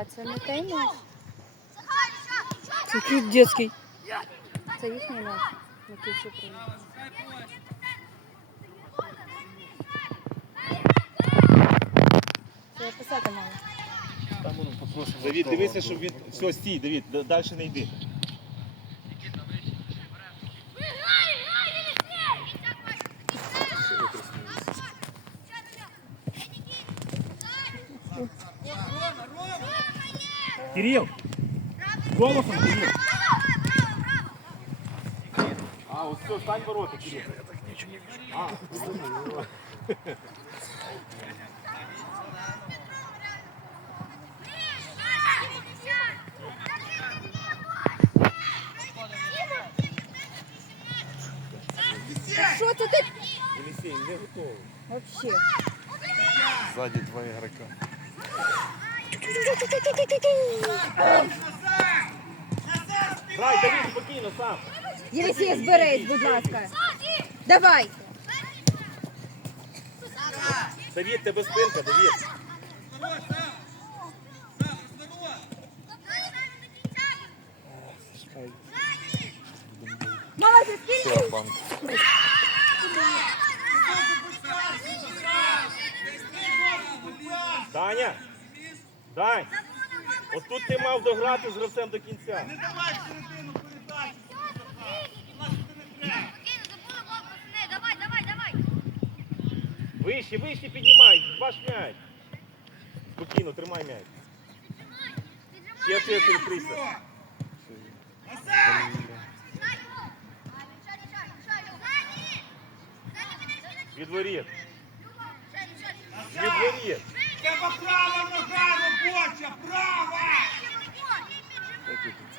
А це не той м'яч? Це який дитячий. Це їхній м'яч. Який це прийняв. Це я писати мала. Там воно попросимо. Давід, дивися, щоб він. Все, стій, Давід, далі не йди. Кирил! Голосом, Кирил! А, ось все, стань ворота, Кирил. А, Що це ти? Елисей, не готовий. Вообще. Ззаді два ігрока. Спокійно, сам. Єлисій, зберись, будь ласка. Давай. Давід, тебе спинка, Давід. Молодець, Кирил. Все, банк. Даня! Дань! От тут ти мав дограти з гравцем до кінця. Давай, давай, давай. Вище, вище піднімай, ваш м'яч. Спокійно, тримай м'яч. Ще ще перекрийся. Від воріт. Від воріт. Тебе права нога робоча, права!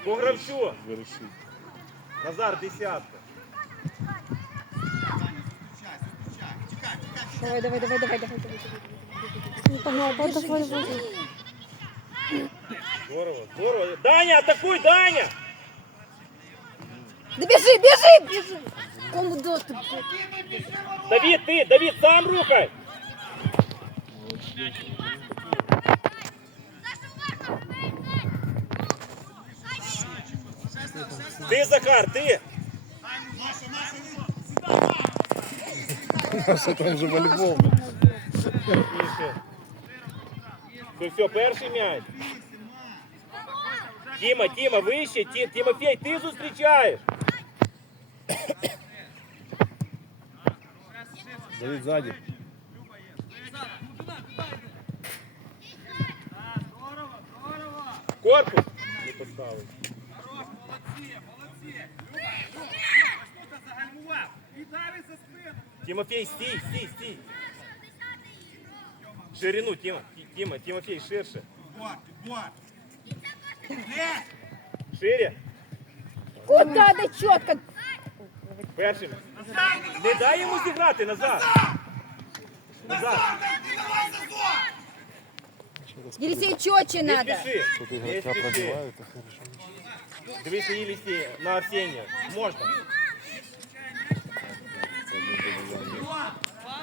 По гравцю. Вирішить. Назар, десятка. Давай, давай, давай, давай, давай, давай. Здорово, здорово. Даня, атакуй, Даня! Да біжи, біжи, біжи. Кому доступ? Давід, ти, Давід, сам рухай! Ти, Захар, ти! Наша там вже по-любому. Тише. Все, все, перший м'яч. Тіма, Тіма, вище, Ті, Тімофій, ти зустрічаєш. Давид ззаді. Корпус. Не поставив. Тимофей, стій, стій, стій. Ширину, Тіма, Ті- Тіма, Тимофей, ширше. Підбор, підбор. Шире. Куда да чітко? Першим. Не дай йому зіграти назад. Назад. Чотче Не надо. спіши. Тут Не ігрока спіши. пробивають, то хорошо. Дивися, Єлісій, на Арсенія. Можна.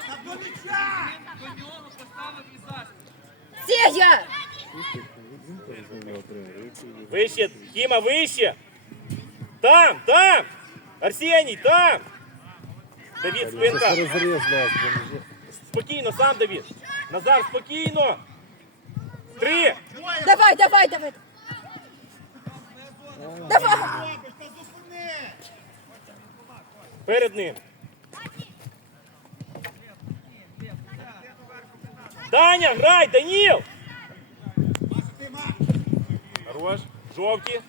Та до м'яча! Сея! Вище, Тіма, вище. Там, там. Арсеній, там. Давід, Це спинка. розріз нас, бомжі. Спокійно, сам Давід. Назар, спокійно. Три. Давай, давай, давай. Давай. Перед ним. Даня, грай, Даніл! Хорош. Жовті.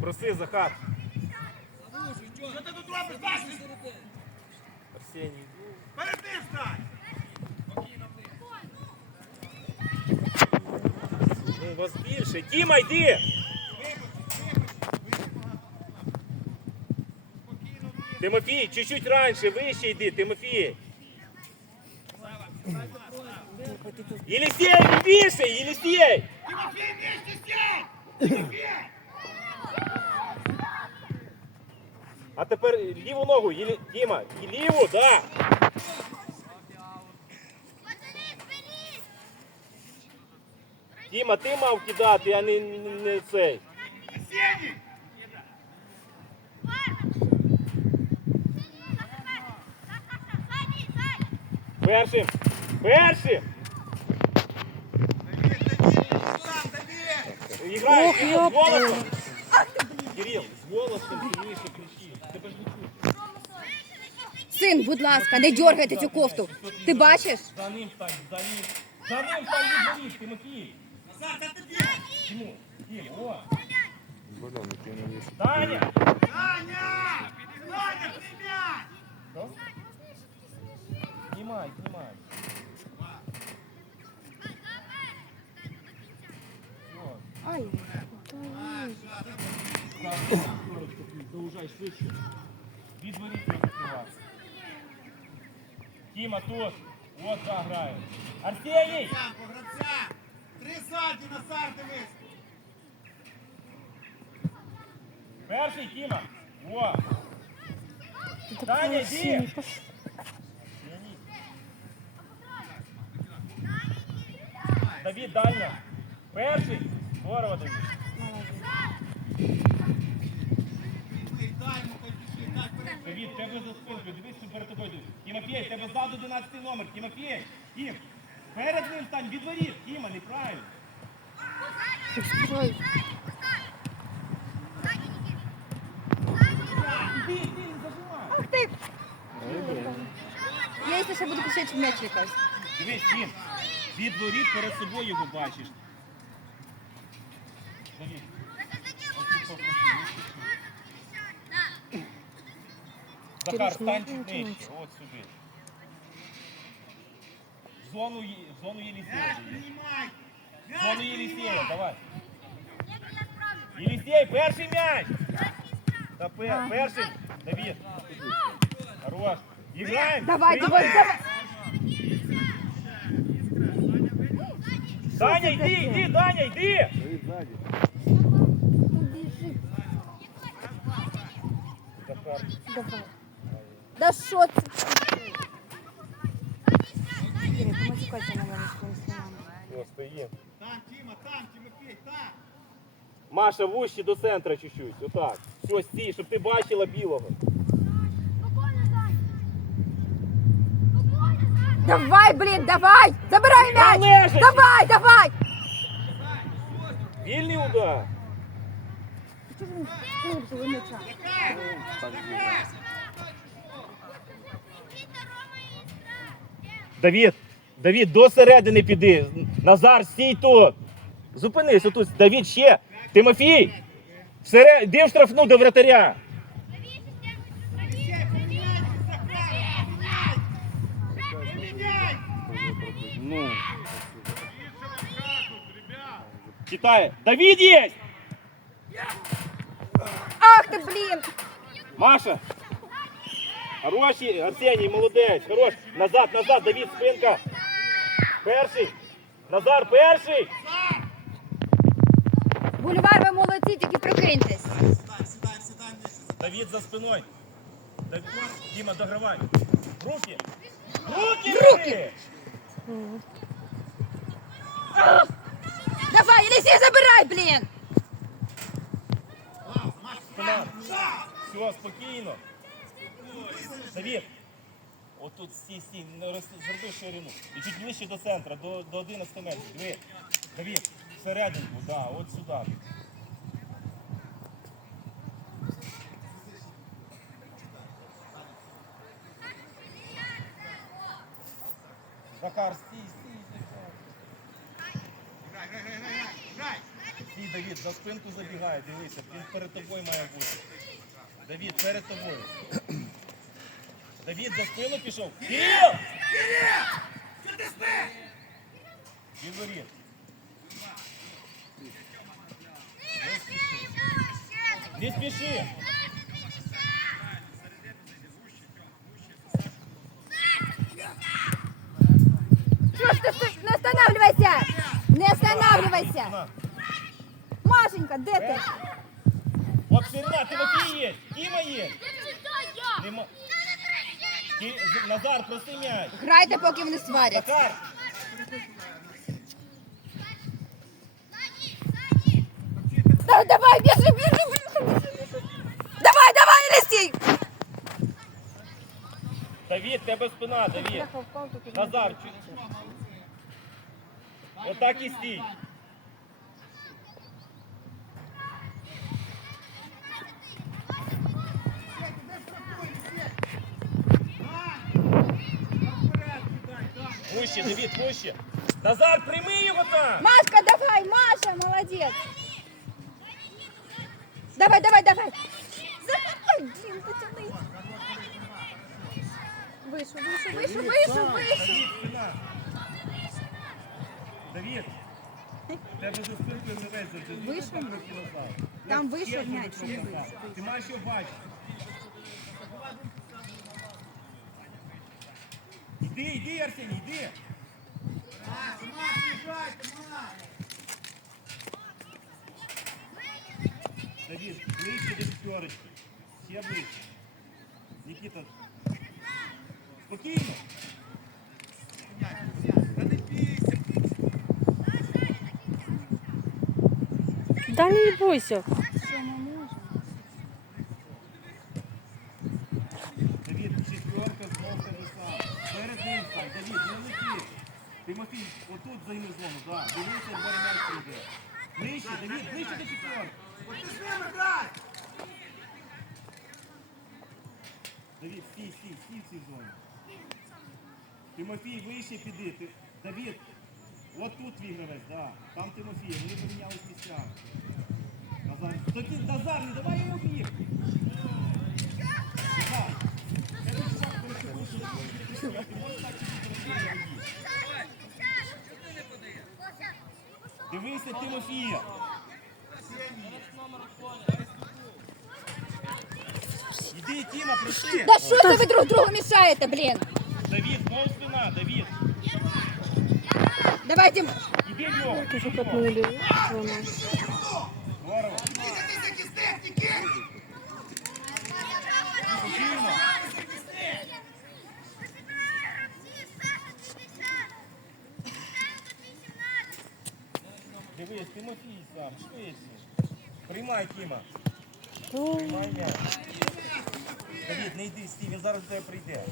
Проси, Захар. Що ти тут робиш? Арсеній. Перед ним! Ну, вас більше. Діма, йди! Тимофій, чуть-чуть раніше, вище йди, Тимофій. Єлісей, лівіше, Єлісей! Тимофій, вместе сядь! Тимофій! А тепер ліву ногу, Єлі- Діма, і ліву, да. Діма, ти мав кидати, а не, не, не цей. Першим. Першим. Ох, Кирил, з голосом. Кирил, з голосом сильніше. Тебе ж не чути. Син, будь ласка, не дергайте цю кофту. Ти бачиш? За ним стань, за ним. За ним стань відборіг, Тимофій. Назад, это ты! Діму, Дім, о. Таня. Саня! Саня, примяй! Знімай, знімай. Ай. Заужай швидше. Відворіть закривай. Тіма, тут. От заграє. Арсеній! Сам, по гравця! Три ззаді, Назар! Перший Тіма. О! Таня, иди. Давід, дальня. Перший. Здорово, Давід. Дай йому, Давід, тебе за спинкою. Дивись, що перед тобою. Тімофій, тебе ззаду 11 номер. Тімофій, Тім. Перед ним стань, відворіт. Тіма, неправильно. Іди, іди, не зажимай. Ах ти! Я, якщо ще буду кричати м'яч якось. Дивись, Тім. Відворіт перед собою його бачиш. Давід. Захар, стань чуть нижче. От сюди. В зону, Є- в зону Єлісея. Мяч Давід. приймай! В зону Мяч Єлісея, приймай! давай. Єлісей, перший м'яч! Та пе- перший, Давід. Хорош. Іграємо. Давай, Приймай. давай, давай. Даня, йди, йди, Даня, йди. Давид ззаді. Захар. Давай. Да що це? Кирилл, ты матюкайся на мене. Там, Тіма, там, Тимофій, там! Маша, вущі до центра чуть-чуть. Отак. Все, стій, щоб ти бачила білого. Давай, блін, давай! Забирай м'яч! Давай, давай! Вільний удар. Що ж він глибше м'яча? Давід, Давід, до середини піди. Назар, стій тут. Зупинись отут. Давід ще. Тимофій. Всере... Йди в штрафну до вратаря. Ну. Читає. Давід є! Ах ти, блін! Маша. Хороший, Арсеній, молодець. Хорош. Назад, назад, Давід, спинка. Перший. Назар, перший. Бульвар, ви молодці, тільки прикиньтесь. Давід за спиною. Давід. Діма, догравай. Руки. Руки! Руки! Давай, Елисей, забирай, блін! Все, спокійно. Давід. Отут стій, стій, зроби ширину. І чуть ближче до центра, до, до 11 метрів. Диви. Давід, всерединку, да, от сюди. Захар, стій, стій, грай! Стій, Давід, за спинку забігає, дивися, він перед тобою має бути. Давід, перед тобою. Давід, за спину пішов. Кирил! Відворіт. Не спіши. Що ж ти стоїш? Не останавливайся! Не останавливайся! На. Машенька, де ти? От От ширина, Тимофій є, Тіма є. Нема. Ті- Назар, проси м'яч. Грайте, поки вони сварять. Захар, Да, давай, бежи, бежи, бежи. Давай, давай, Алексей. Давід, тебе спина, Давід. Бляха, Назар, чу- Отак і стій. Вище, Давід, вище. Назар, прийми його там. Машка, давай, Маша, молодец. Давай, давай, давай. Давай, блин, потяни. Вийшов, вийшов, вийшов, вийшов, вийшов. Давід, спина. Давід. Тебе за спинкою не весь завжди. Вийшов? Там руки назад. Там От вийшов є м'яч, руки не назад. вийшов. Ти маєш його бачити. Іди, іди, Арсеній, іди. Давид, ближче до пятерочки. Ще ближче. Никита. Спокійно. Та не бійся. Да не бойся. Давид, четверка знов тебе сам. Перед ним стань. Давид, не лети. Тимофій, займи зону, да. Як бармяк прийде. Ближче, Давид, ближче до четверки. Давид, стій, стій, стій в цій зоні. Тимофій, вище піди. Ти... Давид, от тут твій гравець, да. Там Тимофій, вони помінялись місцями. Назар, тоді Назар, не давай йому біг. Назар, этот чувак перехопив, ти можеш так Дивися Тимофія. Іди, Тіма, прийшли. Да что это вы друг другу мешаете, блин? Давід, знову спина, Давід. Давайте, Іди в нього. Уже копнули. Ладно. Здорово. Спокійно. Дивись, Сам, швидше. Приймай, Тіма. Приймай м'яч. Давід, не йди, стій, він зараз до тебе прийде.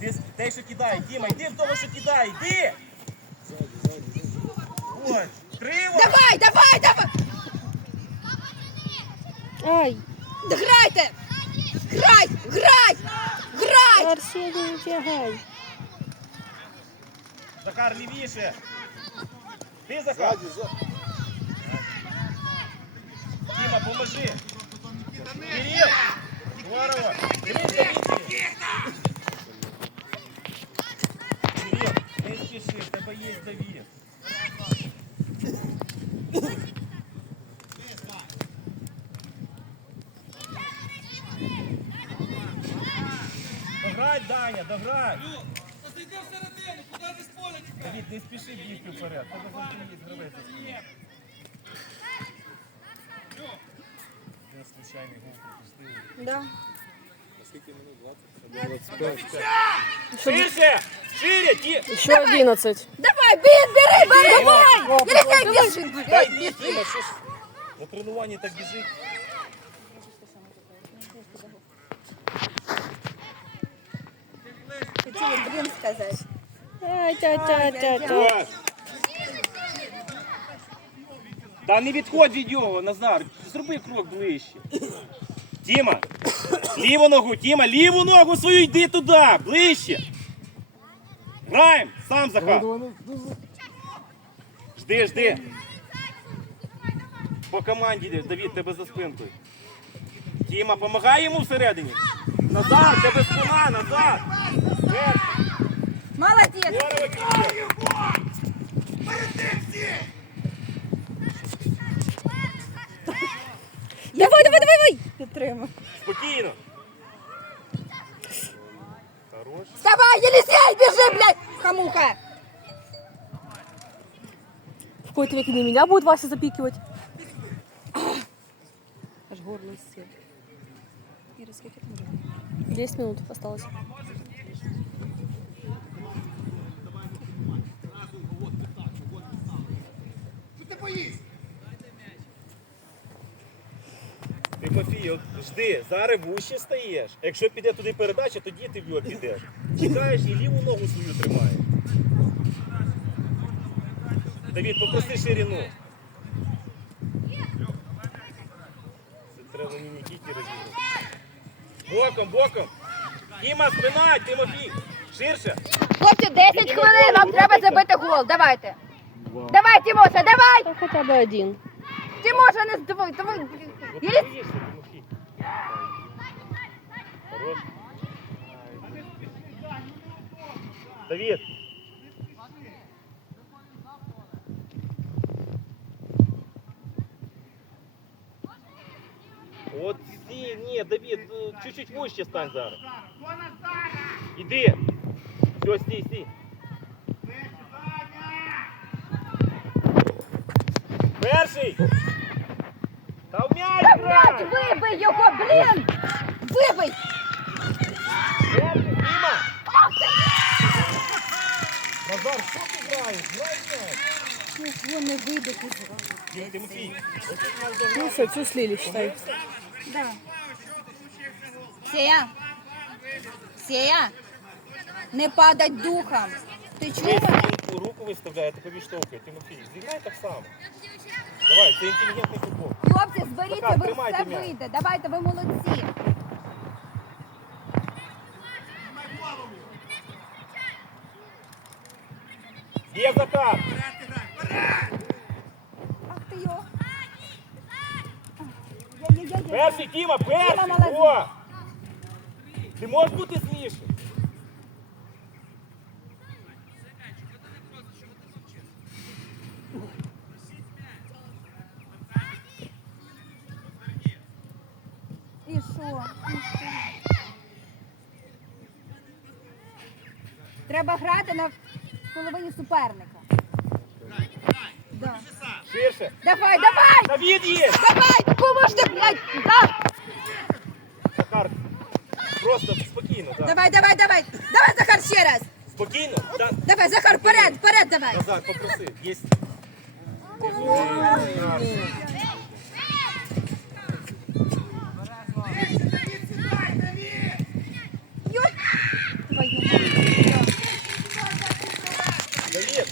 Ти те, що кидає, Тіма, йди в того, що кидає, йди! Ось, криво! давай, давай, давай. Ай, Да грайте. Грай, грай, грай. Арсений, не тягай. Захар, лівіше! Ти, Захар! Тіма, поможи! Кирил! Здорово! Дивись, Давидчик! Кирил, не спіши, в тебе є Давид. Дограй, Даня, дограй! Давід, не спіши бігти вперед. Тебе завжди є гравець за спиною. Один случайний гол пропустили. Да. Ширше! Шире! Ті! Еще 11. Давай, бей, бери, бери, давай. Елисей, бежи. Дай, ні, Тіма, що ж? На тренуванні так біжить. Хотела, блин, сказать. Ай, тя-тя-тя-тя. Та не відходь від нього, Назар. Зроби крок ближче. Тіма, ліву ногу, Тіма, ліву ногу свою йди туди, ближче. Граємо, сам Захар. Жди, жди. По команді Давід, тебе за спинкою. Тіма, помагай йому всередині. Назар, тебе спина, Назар. Вверх. Молодец. Давай, давай, давай, давай. Підтримуй. Спокійно. Хорош. Вставай, Елисей, бежи, блядь, хамуха. В какой-то век и на меня будет Вася запикивать. Аж горло сил. Іра, скільки там вже? 10 минут осталось. Тимофій, от жди, зараз вуще стаєш. Якщо піде туди передача, тоді ти в його підеш. Чекаєш і ліву ногу свою тримаєш. Давід, попроси ширину. Це треба мені Нікіті розіграти. Боком, боком. Діма, спина, Тимофій. Ширше. Хлопці, 10 хвилин, вам треба забити гол. Давайте. Давай, Тимоша, давай! Хотя бы один. Тимоша, не здивуй. Давай. Ну, Є- боїшся, Тимофій. Хорош. Давид. От стій, ні, Давид, ну, чуть-чуть вище стань зараз. Іди. Все, стій, стій. Перший. Та вибий його, блін! Вибий! Назар, що ти граєш? Грай. Чого не Тимофій, Ну все, всю слили, считай. Да. Сея. Сея. Не падать духом. Ти він руку виставляє, ти повіштовхує. Тимофій, зіграй так само. Давай, це інтелігентний футбол. Хлопці, зберіться, ви все вийде. Давайте, ви молодці. Є Захар! Ах ти йо. Перший, Тіма, перший! Тіма. О! Ти можеш бути зліше? Грати на половині суперника. Да. Ширше. Давай, давай! Давід є! Давай! Поможете, блядь! Да! Захар, просто спокійно, так. Давай, давай, давай! Давай, Захар, ще раз! Спокійно, так. Давай, Захар, вперед, вперед давай! Назар, попроси. Є. Йой! Твою мать. Давід,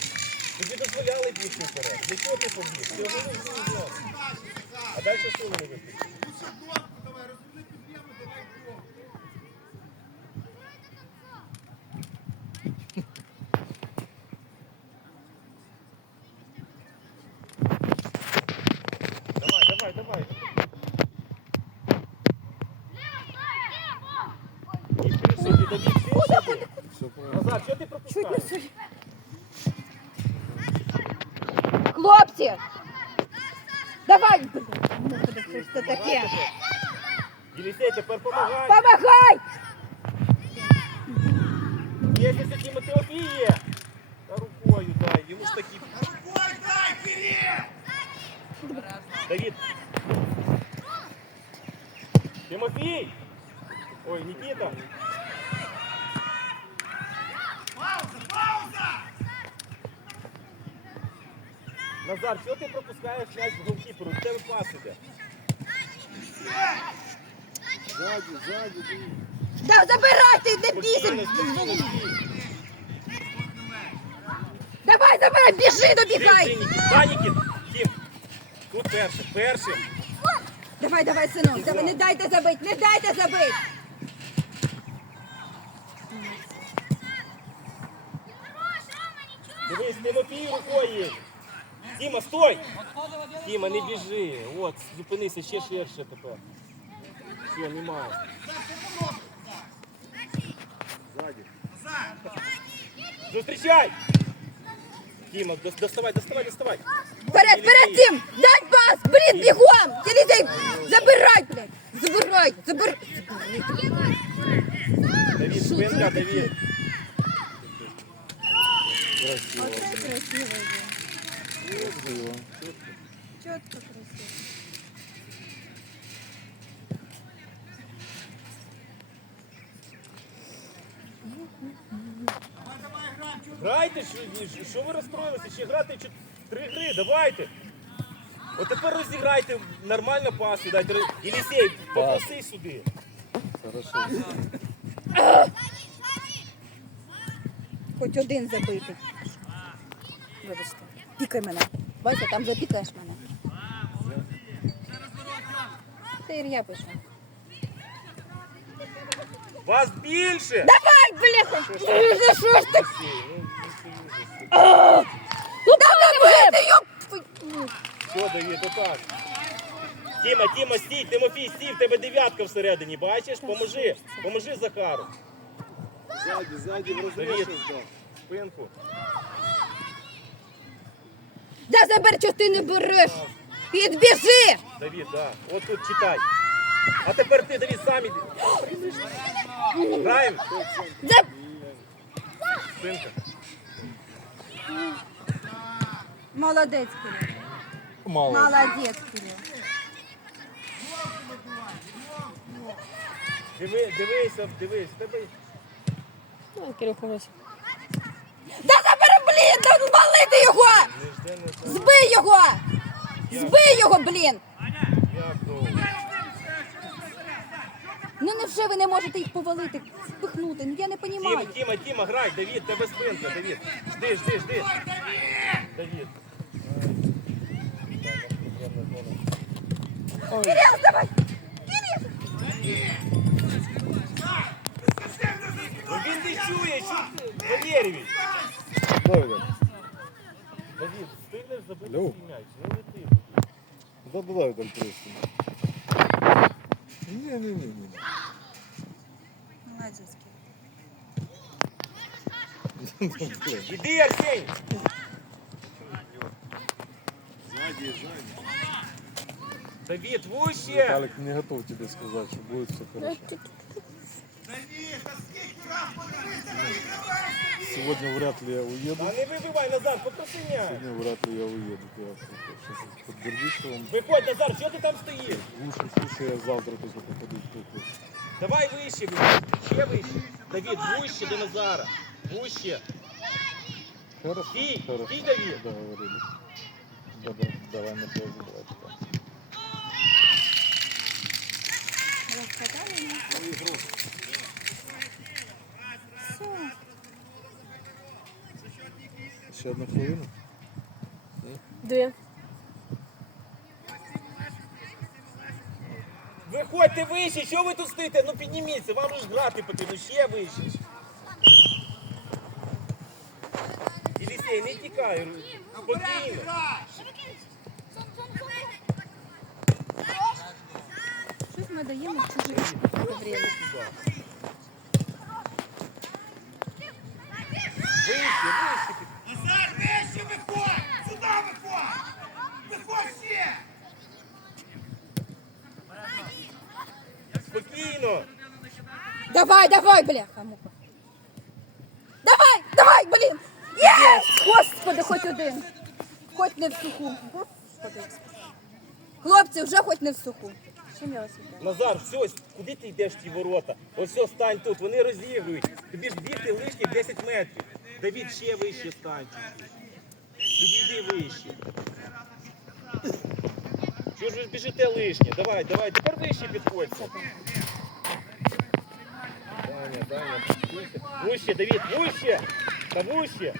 тобі дозволяли бігти вперед. Для чого ти побіг? Ти вже не зрозумів. А далі сили не вистачить. Давай, давай, давай. І через собі, Давід, через собі. Назар, що ти пропускаєш? Хлопці! Давай! що таке? Єлісей, тепер помагай. Помагай! Такі Матеофій є, та рукою дай, йому ж такі. Ой, дай, Кирил! Давід. Тимофій! Ой, Нікіта. Пауза, пауза! Назар, пропускаєш м'яч в голкіперу? У тебе пас іде. Да, забирайте, не бійся! Давай, забирай, біжи, добігай! Нікіт. Тім. Тут перший, перший. Давай, давай, синок, давай, не дайте забити, не дайте забити! Дивись, Тимофій рукою є. Тіма, стой! Тіма, не біжи. От, зупинися ще ширше тепер. Все, немає. Зустрічай! Тіма, дос- доставай, доставай, доставай. Вперед, вперед, Тім! Дай пас! Блін, бігом! Єлізей, забирай, блядь! Забирай, забирай! Давид, спинка, Давид. Красиво. Чітко красиво. Грайте, що, ви розстроїлися? Ще грати три гри, давайте. От тепер розіграйте нормально пас дайте. Єлісей, попроси сюди. Хорошо. Хоч один забити. Виросте. Пікай мене. Бачите, там запікаєш мене. Це Ір'я пише. Вас більше! Давай, бляха! За що ж ти? ну, Ну давай, ти йоп! Що, Давід, отак. Тіма, Тіма, стій, Тимофій, стій, в тебе дев'ятка всередині, бачиш? Поможи, поможи Захару. Ззаді, ззаді в розрішив. спинку. Да забер, що ти не береш! Підбіжи! Давід, да. От тут читай. А тепер ти, Давід, сам іди. Граємо? За... Спинка. Молодець, Кирил. Мало. Молодець, Кирил. Диви, дивися, дивись, тебе. Ну. Да забери, блін! Його! Не жде, не знаю, Збий його! Збий його, блін! Ну невже ви не можете їх повалити, спихнути? Ну я не Тіма, розумію. Тіма, Тіма, грай, Давід, тебе спинка, Давід. Жди, жди, жди. Давід. Кирил, давай! Ну він не чує, що ти, Валерійович. Давид. Давід, встигнеш забити свій м'яч, не лети. Да давай там просто. Ні, ні, ні, ні. Молодець. Іди, Арсень. Сзади, сзади. Давід, вуще. Виталик не готов тебе сказать, что будет все хорошо. Давид, та скільки раз подивися, вигравай! Сегодня вряд ли я А уеду. не вибивай назад, попроси м'яч. Сегодня вряд ли я уеду. Ты сейчас подтвердишь, что он Виходь, Назар, що ти там стоїш? лучше, слушай, я завтра только попаду Давай вище. ще вище. Давід, вище до Назара. Вище. Хорошо, Стій, хорошо. стій, Давид. Договорились. Да, да, давай на паузу, давай пока. Ще одна хвилина. Дві. Виходьте вище, що ви тут стоїте? Ну підніміться, вам же ж грати потрібно, ще вище. ж. Єлісей, не тікай, спокійно. Щось ми даємо чужих время. Вище, вище. Назар, вище виходь! Сюди виходь! Виходь ще! Спокійно. Давай, давай, бляха, муха. Давай, давай, блін! Є! Господи, хоч один. Хоч не в суху. Господи. Хлопці, вже хоч не в суху. Що я вас вітаю? Назар, все, куди ти йдеш в ті ворота? Ось все, стань тут, вони розігрують. Тобі ж бігти лишніх 10 метрів. Давід ще вище стань. Підійди вище. Чого ж ви біжите лишнє? Давай, давай, тепер вище підходьте. Даня, Даня, вище. Вище, Давід, вище! Та вище!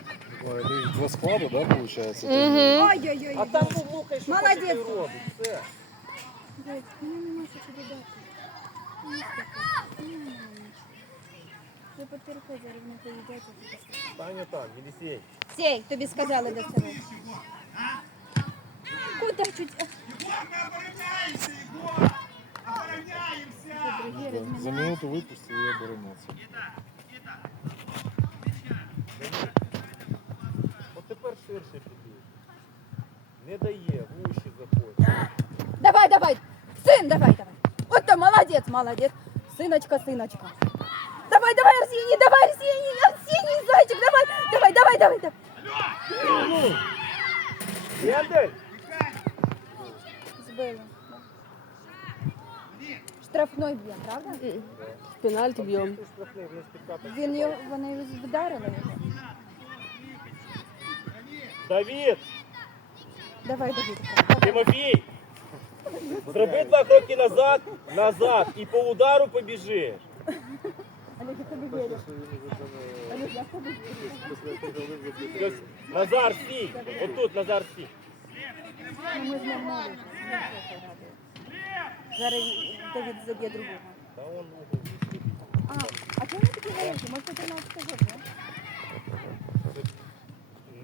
Ой, ну Два склада, да, получается? Угу. Ой-ой-ой. А там слухай, що Молодець. хоче, ти робиш. Все. Блядь, мені нема що тобі дати. Ні, слухай, ні, ні, ні. Ви потерпи, зараз не поїдете. Стань там, Єлісей. Сей, тобі сказали до цього. Куда чуть... а, Єгор, ми обороняємося, Єгор! Обороняємося! Другий Да, раз За минуту выпустил и обороняться. От тепер ширше піди. Не дає, вущі заходь. Давай, давай, сын, давай, давай. Вот то молодец, молодец. Сыночка, сыночка. Давай, давай, Арсений, давай, Арсений, Арсений, зайчик, давай, давай, давай, давай, давай. Єндель! Збили. Штрафной б'є, правда? Пенальті б'ємо. Ти штрафний, вони ж підкатують. Він його, вони вдарили його. Давід, Давай, Давід. Тимофій. Зроби два кроки назад, назад і по удару побіжиш. Олег, я тобі вірю. Олег, я тобі вірю. Назар, стій. Отут, Назар, стій. Ну, ми ним молимося. Зараз Давід заб'є другого. Та он А, а чому такі великі? Може, 13 год,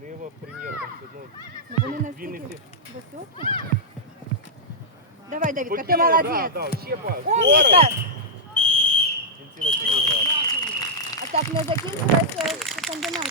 не? Нива примір там все одно. Ну, вони настільки Вінниці. високі. Давай, Давідка, ти Спокійно, да, да, ще пас. Умніка! Здорово. Кінці на сьогодні грати. А